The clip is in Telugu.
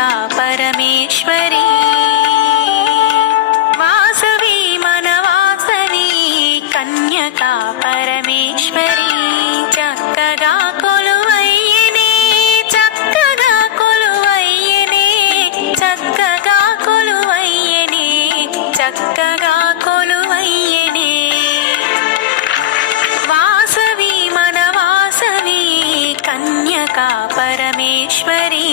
కన్యకా పరమేశ్వరీ వాసవి మన వాసవి కన్యకా పరమేశ్వరీ చక్కగా కొలువయ్యనే చక్కగా కొలువయ్యనే చక్కగా కొలువయ్యనే చక్కగా కొలువయ్యనే వాసవి మన వాసవి కన్యకా పరమేశ్వరీ